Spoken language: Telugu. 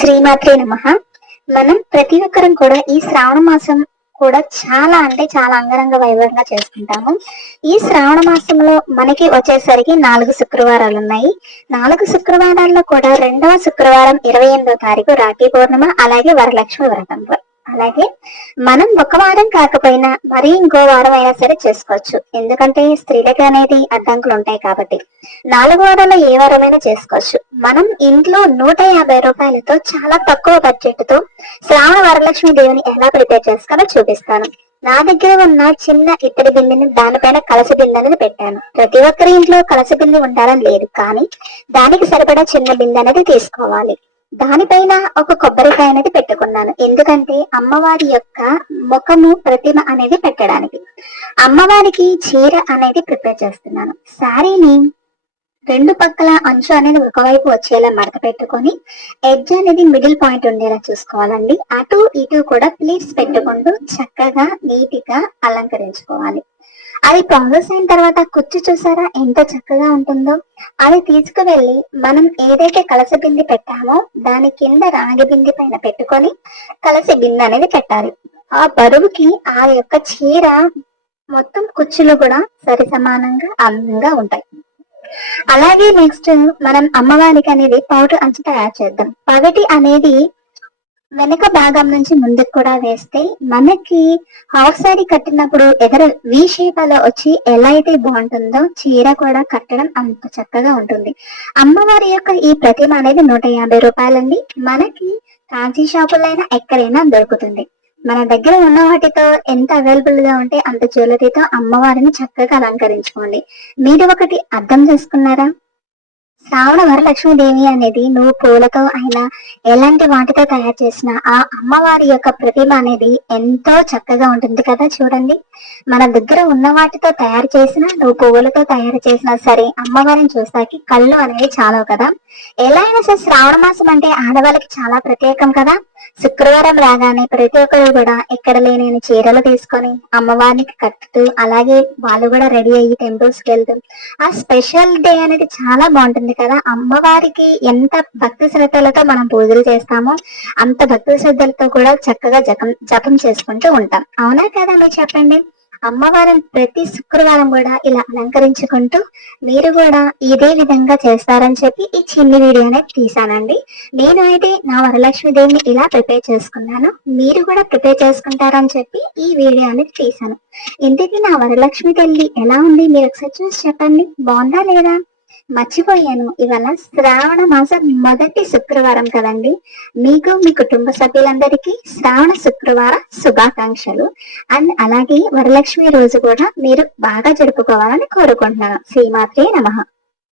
శ్రీమాత్రే నమః. మనం ప్రతి ఒక్కరం కూడా ఈ శ్రావణ మాసం కూడా చాలా అంటే చాలా అంగరంగ వైభవంగా చేసుకుంటాము. ఈ శ్రావణ మాసంలో మనకి వచ్చేసరికి 4 శుక్రవారాలు ఉన్నాయి. 4 శుక్రవారాల్లో కూడా రెండవ శుక్రవారం 28వ తారీఖు రాఖీ పౌర్ణమ, అలాగే వరలక్ష్మి వ్రతం. అలాగే మనం ఒక వారం కాకపోయినా మరి ఇంకో వారం అయినా సరే చేసుకోవచ్చు. ఎందుకంటే స్త్రీలకి అనేది అడ్డంకులు ఉంటాయి కాబట్టి 4 వారాల్లో ఏ వారమైనా చేసుకోవచ్చు. మనం ఇంట్లో 150 రూపాయలతో చాలా తక్కువ బడ్జెట్ తో శ్రావణ వరలక్ష్మి దేవుని ఎలా ప్రిపేర్ చేసుకోవాలో చూపిస్తాను. నా దగ్గర ఉన్న చిన్న ఇత్తడి బిందెని దానిపైన కలస బిందె అనేది పెట్టాను. ప్రతి ఒక్కరి ఇంట్లో కలస బిందె ఉండాలని లేదు, కానీ దానికి సరిపడా చిన్న బిందె అనేది తీసుకోవాలి. దానిపైన ఒక కొబ్బరికాయ అనేది పెట్టుకున్నాను. ఎందుకంటే అమ్మవారి యొక్క ముఖము ప్రతిమ అనేది పెట్టడానికి. అమ్మవారికి చీర అనేది ప్రిపేర్ చేస్తున్నాను. శారీని 2 పక్కల అంచు అనేది ఒకవైపు వచ్చేలా మడత పెట్టుకొని ఎడ్జ్ అనేది మిడిల్ పాయింట్ ఉండేలా చూసుకోవాలండి. అటు ఇటు కూడా ప్లీట్స్ పెట్టుకుంటూ చక్కగా నీట్గా అలంకరించుకోవాలి. అది ప్రాసెస్ అయిన తర్వాత కుచ్చు చూసారా ఎంత చక్కగా ఉంటుందో. అది తీసుకువెళ్ళి మనం ఏదైతే కలస బింది పెట్టామో దాని కింద రాగి బింది పైన పెట్టుకొని కలస బిందె అనేది పెట్టాలి. ఆ బరువుకి ఆ యొక్క చీర మొత్తం కుచ్చులు కూడా సరి సమానంగా అందంగా ఉంటాయి. అలాగే నెక్స్ట్ మనం అమ్మవారికి అనేది పౌడర్ అంచు తయారు చేద్దాం. పగటి అనేది వెనక భాగం నుంచి ముందుకు కూడా వేస్తే మనకి హాఫ్ సారీ కట్టినప్పుడు ఎదర వి షేప్ లో వచ్చి ఎలా అయితే బాగుంటుందో చీర కూడా కట్టడం అంత చక్కగా ఉంటుంది. అమ్మవారి యొక్క ఈ ప్రతిమ అనేది 150 రూపాయలండి. మనకి కాంచీ షాపులైనా ఎక్కడైనా దొరుకుతుంది. మన దగ్గర ఉన్న వాటితో ఎంత అవైలబుల్ గా ఉంటే అంత జ్యువెలరీతో అమ్మవారిని చక్కగా అలంకరించుకోండి. మీరు ఒకటి అర్థం చేసుకున్నారా? శ్రావణ వరలక్ష్మీదేవి అనేది నువ్వు పూలతో అయినా ఎలాంటి వాటితో తయారు చేసిన ఆ అమ్మవారి యొక్క ప్రతిమ అనేది ఎంతో చక్కగా ఉంటుంది కదా. చూడండి, మన దగ్గర ఉన్న వాటితో తయారు చేసిన నువ్వు పువ్వులతో తయారు చేసినా సరే అమ్మవారిని చూస్తాకి కళ్ళు అనేవి చాలవు కదా. ఎలా అయినా సరే శ్రావణ మాసం అంటే ఆడవాళ్ళకి చాలా ప్రత్యేకం కదా. శుక్రవారం రాగానే ప్రతి ఒక్కరు కూడా ఎక్కడ లేని చీరలు తీసుకొని అమ్మవారికి కట్టుతూ అలాగే వాళ్ళు కూడా రెడీ అయ్యి టెంపుల్స్ కి వెళ్తూ ఆ స్పెషల్ డే అనేది చాలా బాగుంటుంది కదా. అమ్మవారికి ఎంత భక్తి శ్రద్ధలతో మనం పూజలు చేస్తామో అంత భక్తి శ్రద్ధలతో కూడా చక్కగా జపం చేసుకుంటూ ఉంటాం. అవునా కదా, మీరు చెప్పండి. అమ్మవారిని ప్రతి శుక్రవారం కూడా ఇలా అలంకరించుకుంటూ మీరు కూడా ఇదే విధంగా చేస్తారని చెప్పి ఈ చిన్ని వీడియో అనేది తీసానండి. నేను అయితే నా వరలక్ష్మి దేవిని ఇలా ప్రిపేర్ చేసుకున్నాను. మీరు కూడా ప్రిపేర్ చేసుకుంటారని చెప్పి ఈ వీడియో అనేది తీసాను. ఇంతకీ నా వరలక్ష్మి తల్లి ఎలా ఉంది మీరు ఒకసారి చూసి చెప్పండి, బాగుందా లేదా? మర్చిపోయాను, ఇవాళ శ్రావణ మాసం మొదటి శుక్రవారం కదండి. మీకు మీ కుటుంబ సభ్యులందరికీ శ్రావణ శుక్రవార శుభాకాంక్షలు. అండ్ అలాగే వరలక్ష్మి రోజు కూడా మీరు బాగా జరుపుకోవాలని కోరుకుంటున్నాను. శ్రీమాత్రే నమః.